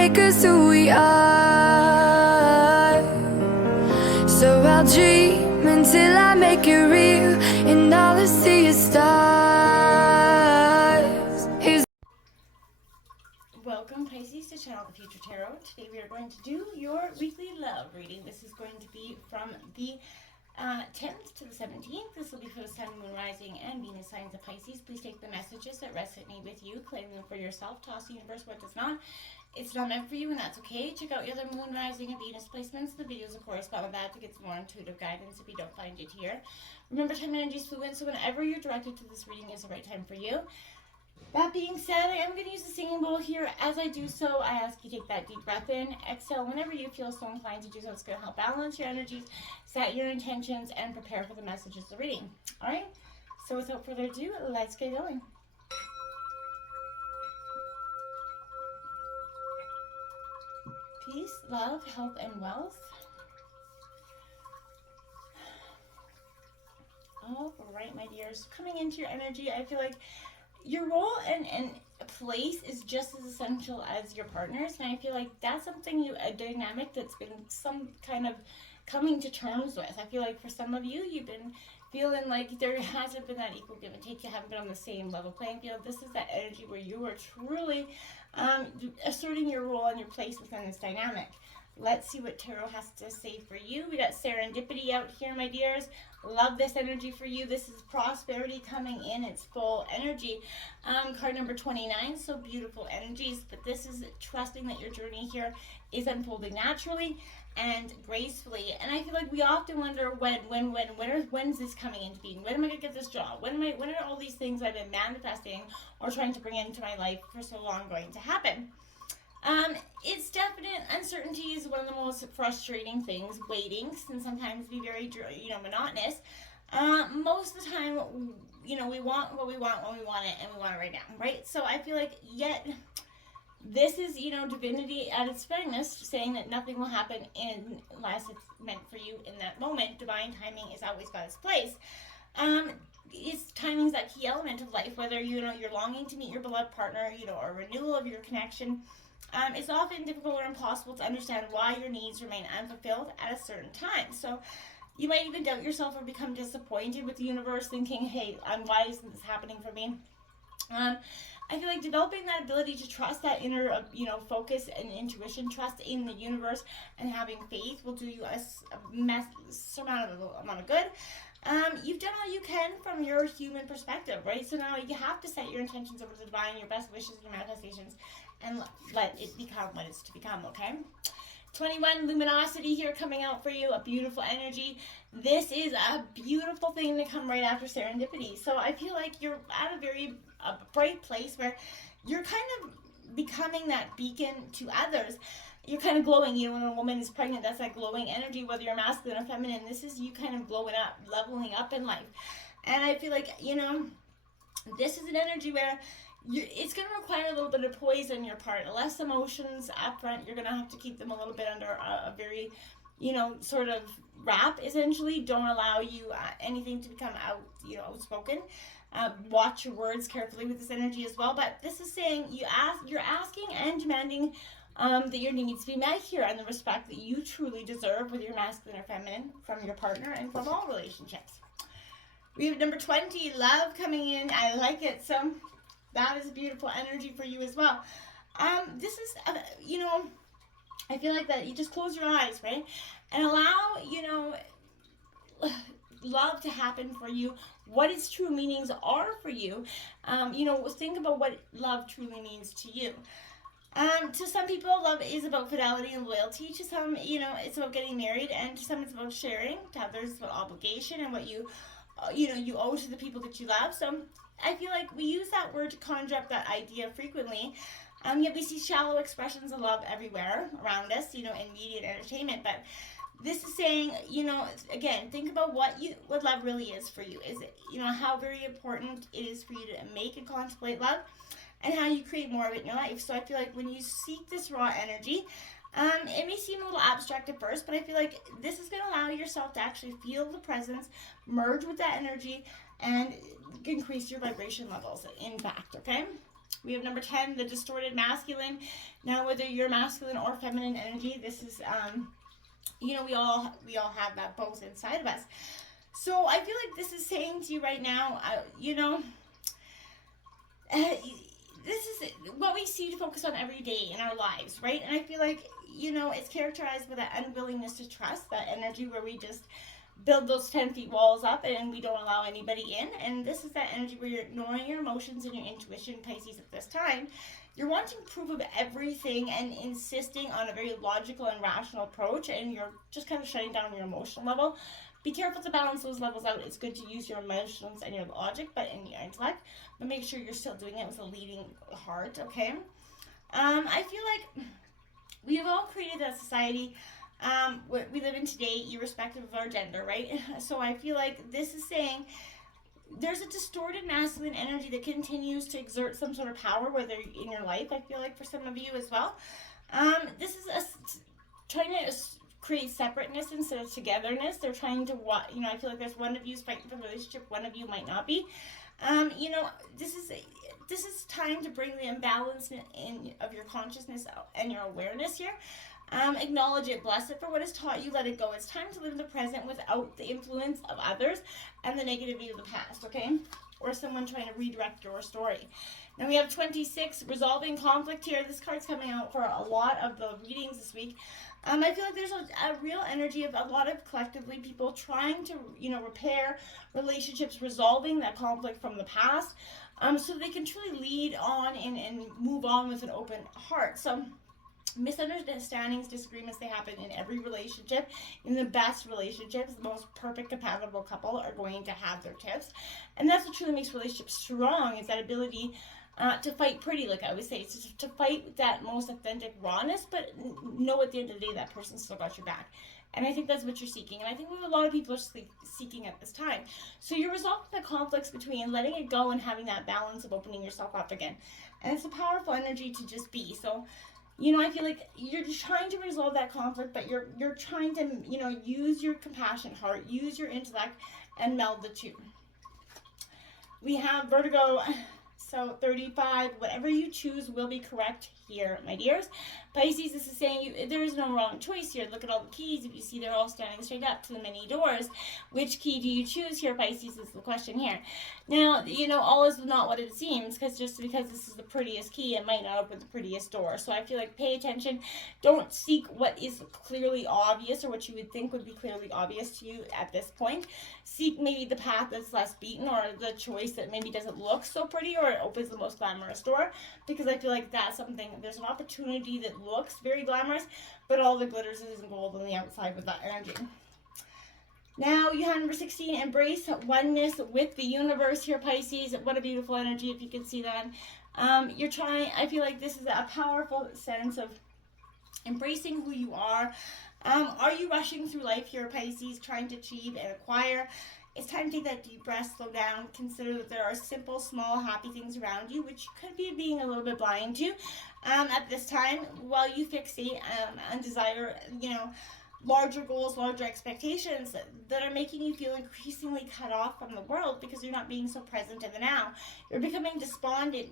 make us who we are. So I'll dream until I make it real, and all I see is stars. Welcome, Pisces, to Channel the Future Tarot. Today we are going to do your weekly love reading. This is going to be from the 10th to the 17th. This will be for the Sun, Moon, Rising, and Venus signs of Pisces. Please take the messages that resonate with you, claim them for yourself, toss the universe what does not. It's not meant for you, and that's okay. Check out your other Moon, Rising, and Venus placements. The videos will correspond with that to get some more intuitive guidance if you don't find it here. Remember, time and energy is fluid, so whenever you're directed to this reading is the right time for you. That being said, I am going to use the singing bowl here. As I do so, I ask you take that deep breath in, exhale whenever you feel so inclined to do so. It's going to help balance your energies, set your intentions, and prepare for the messages of the reading. Alright, so without further ado, let's get going. Peace, love, health, and wealth. Alright, my dears, coming into your energy, I feel like your role and place is just as essential as your partner's, and I feel like that's something a dynamic that's been some kind of coming to terms with. I feel like for some of you, you've been feeling like there hasn't been that equal give and take. You haven't been on the same level playing field. This is that energy where you are truly asserting your role and your place within this dynamic. Let's see what tarot has to say for you. We got serendipity out here, my dears. Love this energy for you. This is prosperity coming in its full energy. Card number 29, so beautiful energies, but this is trusting that your journey here is unfolding naturally and gracefully. And I feel like we often wonder when's this coming into being? When am I gonna get this job? When are all these things I've been manifesting or trying to bring into my life for so long going to happen? It's definite. Uncertainty is one of the most frustrating things. Waiting can sometimes be very, monotonous. Most of the time, we want what we want when we want it, and we want it right now, right? So I feel like yet this is, divinity at its finest, saying that nothing will happen unless it's meant for you in that moment. Divine timing is always got its place. Timing is that key element of life, whether, you're longing to meet your beloved partner, or a renewal of your connection. It's often difficult or impossible to understand why your needs remain unfulfilled at a certain time. So you might even doubt yourself or become disappointed with the universe, thinking, hey, why isn't this happening for me? I feel like developing that ability to trust that inner, focus and intuition, trust in the universe, and having faith will do you a surmountable amount of good. You've done all you can from your human perspective, right? So now you have to set your intentions over the divine, your best wishes, your manifestations, and let it become what it's to become, okay? 21, luminosity here coming out for you, a beautiful energy. This is a beautiful thing to come right after serendipity. So I feel like you're at a very bright place where you're kind of becoming that beacon to others. You're kind of glowing, when a woman is pregnant, that's that glowing energy, whether you're masculine or feminine. This is you kind of glowing up, leveling up in life. And I feel like, this is an energy where it's going to require a little bit of poise on your part, less emotions up front. You're going to have to keep them a little bit under a very, sort of wrap, essentially. Don't allow anything to become outspoken. Watch your words carefully with this energy as well. But this is saying you're asking and demanding that your needs be met here, and the respect that you truly deserve, whether you're masculine or feminine, from your partner and from all relationships. We have number 20, love, coming in. I like it. So that is a beautiful energy for you as well. This is, I feel like that you just close your eyes, right? And allow, love to happen for you, what its true meanings are for you. Think about what love truly means to you. To some people, love is about fidelity and loyalty. To some, it's about getting married, and to some, it's about sharing. To others, it's about obligation and what you owe to the people that you love. So I feel like we use that word to conjure up that idea frequently. Yet we see shallow expressions of love everywhere around us, in media and entertainment. But this is saying, again, think about what love really is for you. Is it, how very important it is for you to make and contemplate love, and how you create more of it in your life. So I feel like when you seek this raw energy, it may seem a little abstract at first, but I feel like this is going to allow yourself to actually feel the presence, merge with that energy, and increase your vibration levels, in fact, okay? We have number 10, the distorted masculine. Now, whether you're masculine or feminine energy, this is, we all have that both inside of us. So I feel like this is saying to you right now, this is what we see to focus on every day in our lives, right? And I feel like, it's characterized with that unwillingness to trust, that energy where we just build those 10 feet walls up and we don't allow anybody in. And this is that energy where you're ignoring your emotions and your intuition, Pisces, at this time. You're wanting proof of everything and insisting on a very logical and rational approach, and you're just kind of shutting down your emotional level. Be careful to balance those levels out. It's good to use your emotions and your logic, but in your intellect, but make sure you're still doing it with a leading heart, okay? I feel like we have all created a society we live in today, irrespective of our gender, right? So I feel like this is saying there's a distorted masculine energy that continues to exert some sort of power, whether in your life, I feel like for some of you as well. This is trying to create separateness instead of togetherness. They're trying to, I feel like there's one of you fighting for the relationship, one of you might not be. This is time to bring the imbalance of your consciousness and your awareness here. Acknowledge it, bless it for what has taught you, let it go. It's time to live in the present without the influence of others and the negativity of the past, okay? Or someone trying to redirect your story. Now we have 26, resolving conflict here. This card's coming out for a lot of the readings this week. I feel like there's a real energy of a lot of collectively people trying to, repair relationships, resolving that conflict from the past, so they can truly lead on and move on with an open heart. So misunderstandings, disagreements, they happen in every relationship. In the best relationships, the most perfect compatible couple are going to have their tips, and that's what truly makes relationships strong, is that ability to fight pretty, like I always say. It's just to fight with that most authentic rawness, but know at the end of the day that person still got your back. And I think that's what you're seeking, and I think what a lot of people are seeking at this time. So you're resolving the conflicts between letting it go and having that balance of opening yourself up again. And it's a powerful energy to just be. So I feel like you're just trying to resolve that conflict, but you're trying to, use your compassionate heart, use your intellect, and meld the two. We have Virgo, so 35, whatever you choose will be correct here, my dears. Pisces, this is saying there is no wrong choice here. Look at all the keys. If you see, they're all standing straight up to the many doors. Which key do you choose here, Pisces, is the question here. Now, all is not what it seems, because just because this is the prettiest key, it might not open the prettiest door. So I feel like pay attention. Don't seek what is clearly obvious or what you would think would be clearly obvious to you at this point. Seek maybe the path that's less beaten, or the choice that maybe doesn't look so pretty, or it opens the most glamorous door, because I feel like that's something, there's an opportunity that looks very glamorous, but all the glitters isn't gold on the outside with that energy. Now you have number 16, embrace oneness with the universe here, Pisces. What a beautiful energy, if you can see that. You're trying, I feel like this is a powerful sense of embracing who you are. Are you rushing through life here, Pisces, trying to achieve and acquire? It's time to take that deep breath, slow down, consider that there are simple, small, happy things around you, which you could be being a little bit blind to at this time, while you fixate and desire, larger goals, larger expectations that are making you feel increasingly cut off from the world because you're not being so present in the now. You're becoming despondent,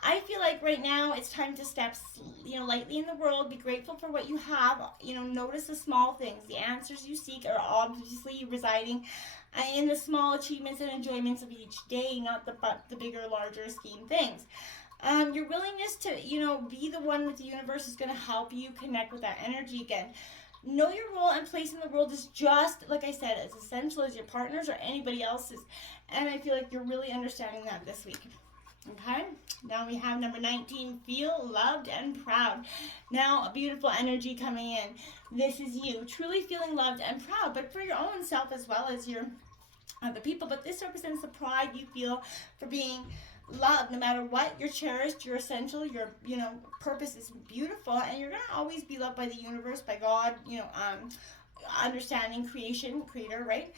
I feel like right now it's time to step, lightly in the world. Be grateful for what you have. Notice the small things. The answers you seek are obviously residing in the small achievements and enjoyments of each day, not the bigger, larger scheme things. Your willingness to, be the one with the universe is going to help you connect with that energy again. Know your role and place in the world is just, like I said, as essential as your partner's or anybody else's. And I feel like you're really understanding that this week. Okay, now we have number 19, feel loved and proud. Now, a beautiful energy coming in. This is you, truly feeling loved and proud, but for your own self as well as your other people. But this represents the pride you feel for being loved. No matter what, you're cherished, you're essential, your purpose is beautiful, and you're going to always be loved by the universe, by God, understanding, creation, creator, right?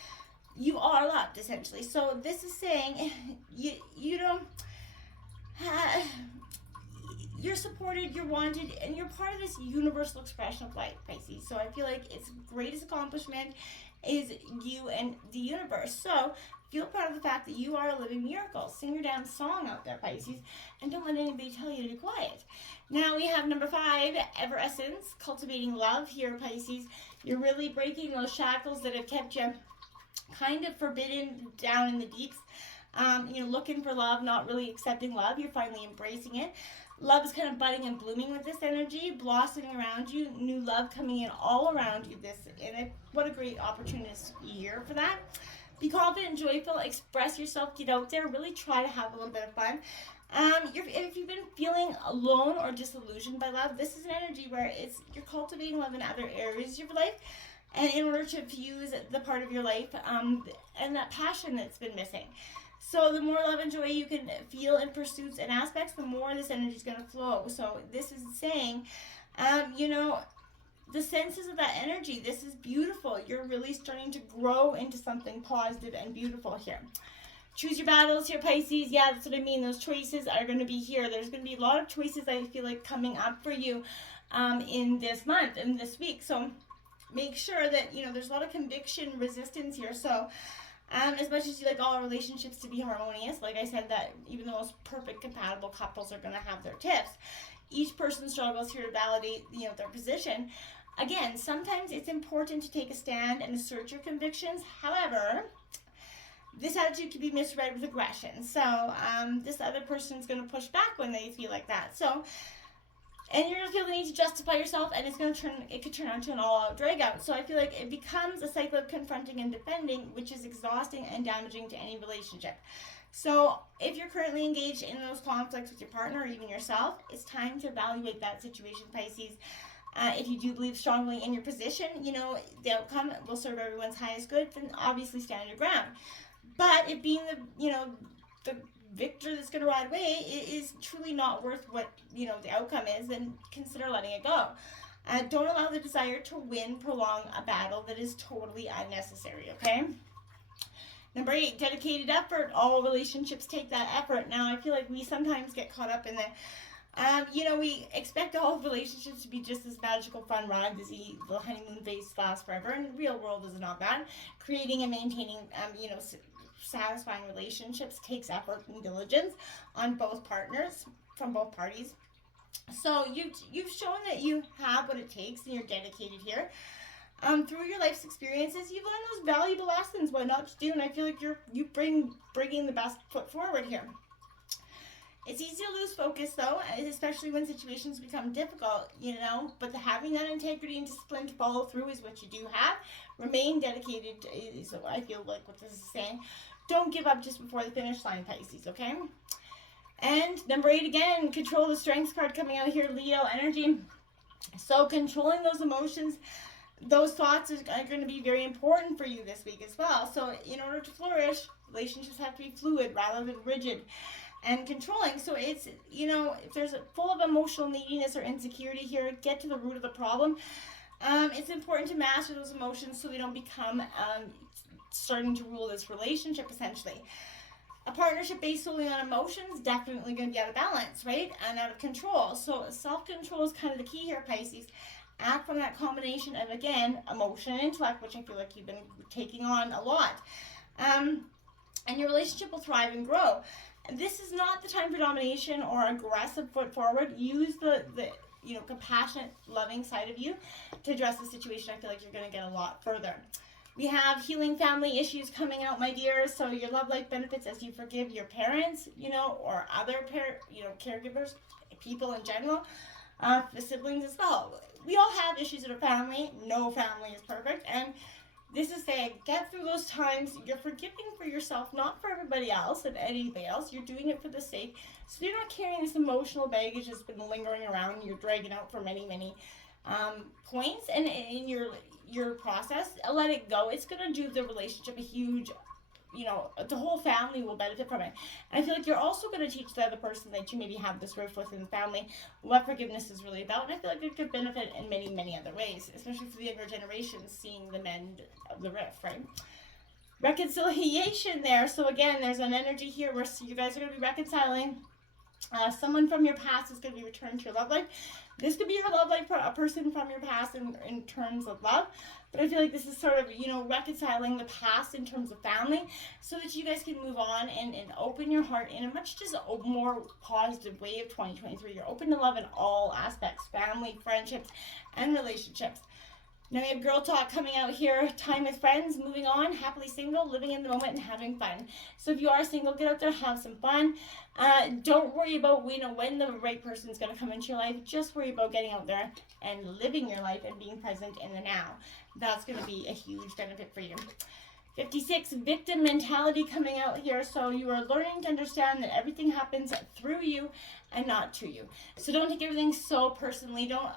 You are loved, essentially. So this is saying you're supported, you're wanted, and you're part of this universal expression of life, Pisces. So I feel like its greatest accomplishment is you and the universe. So Feel proud of the fact that you are a living miracle. Sing your damn song out there, Pisces, and don't let anybody tell you to be quiet. Now we have number 5, Ever Essence, cultivating love here, Pisces. You're really breaking those shackles that have kept you kind of forbidden down in the deeps. Looking for love, not really accepting love. You're finally embracing it. Love is kind of budding and blooming with this energy, blossoming around you, new love coming in all around you. What a great opportunist year for that. Be confident, joyful, express yourself, get out there, really try to have a little bit of fun. If you've been feeling alone or disillusioned by love, this is an energy where you're cultivating love in other areas of your life, and in order to fuse the part of your life and that passion that's been missing. So the more love and joy you can feel in pursuits and aspects, the more this energy is going to flow. So this is saying, the senses of that energy, this is beautiful. You're really starting to grow into something positive and beautiful here. Choose your battles here, Pisces. Yeah, that's what I mean. Those choices are going to be here. There's going to be a lot of choices, I feel like, coming up for you in this month and this week. So make sure that, there's a lot of conviction resistance here. So as much as you like all relationships to be harmonious, like I said, that even the most perfect compatible couples are going to have their tips. Each person struggles here to validate, their position. Again, sometimes it's important to take a stand and assert your convictions. However, this attitude can be misread with aggression. So this other person's going to push back when they feel like that. So, and you're going to feel the need to justify yourself, and it could turn into an all-out drag-out. So I feel like it becomes a cycle of confronting and defending, which is exhausting and damaging to any relationship. So if you're currently engaged in those conflicts with your partner or even yourself, it's time to evaluate that situation, Pisces. If you do believe strongly in your position, the outcome will serve everyone's highest good, then obviously stand your ground. But it being the victor that's going to ride away is truly not worth what, the outcome is, then consider letting it go. Don't allow the desire to win prolong a battle that is totally unnecessary, okay? Number 8, dedicated effort. All relationships take that effort. Now, I feel like we sometimes get caught up in the we expect all relationships to be just this magical fun ride, the honeymoon phase lasts forever, and the real world is not that. Creating and maintaining, satisfying relationships takes effort and diligence on both partners, from both parties. So you've shown that you have what it takes, and you're dedicated here. Through your life's experiences, you've learned those valuable lessons. What not to do, and I feel like you bringing the best foot forward here. It's easy to lose focus, though, especially when situations become difficult, but having that integrity and discipline to follow through is what you do have. Remain dedicated is what I feel like what this is saying. Don't give up just before the finish line, Pisces, okay? And number 8, again, control the strengths card coming out here, Leo energy. So controlling those emotions, those thoughts are going to be very important for you this week as well. So in order to flourish, relationships have to be fluid rather than rigid and controlling. So it's, if there's full of emotional neediness or insecurity here, get to the root of the problem. It's important to master those emotions so they don't become starting to rule this relationship, essentially. A partnership based solely on emotions, definitely going to be out of balance, right? And out of control. So self-control is kind of the key here, Pisces. Act from that combination of, again, emotion and intellect, which I feel like you've been taking on a lot. And your relationship will thrive and grow. This is not the time for domination or aggressive foot forward. Use the compassionate, loving side of you to address the situation. I feel like you're going to get a lot further. We have healing family issues coming out, my dears. So your love life benefits as you forgive your parents, or other caregivers, people in general, the siblings as well. We all have issues in our family. No family is perfect, and this is saying, get through those times. You're forgiving for yourself, not for everybody else and anybody else. You're doing it for the sake. So you're not carrying this emotional baggage that's been lingering around and you're dragging out for many, many points. And in your process, let it go. It's going to do the relationship a huge, the whole family will benefit from it. And I feel like you're also going to teach the other person that you maybe have this rift with in the family what forgiveness is really about. And I feel like it could benefit in many, many other ways, especially for the younger generations, seeing the mend of the rift, right? Reconciliation there. So again, there's an energy here where you guys are going to be reconciling. Someone from your past is going to be returned to your love life. This could be your love life, a person from your past in terms of love. But I feel like this is sort of, reconciling the past in terms of family so that you guys can move on and open your heart in a much just a more positive way of 2023. You're open to love in all aspects, family, friendships, and relationships. Now we have girl talk coming out here. Time with friends, moving on, happily single, living in the moment, and having fun. So if you are single, get out there, have some fun. Don't worry about when the right person is going to come into your life. Just worry about getting out there and living your life and being present in the now. That's going to be a huge benefit for you. 56, victim mentality coming out here. So you are learning to understand that everything happens through you and not to you. So don't take everything so personally. Don't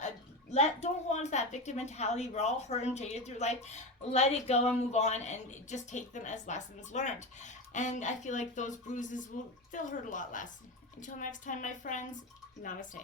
hold on to that victim mentality. We're all hurt and jaded through life. Let it go and move on, and just take them as lessons learned. And I feel like those bruises will still hurt a lot less. Until next time, my friends, namaste.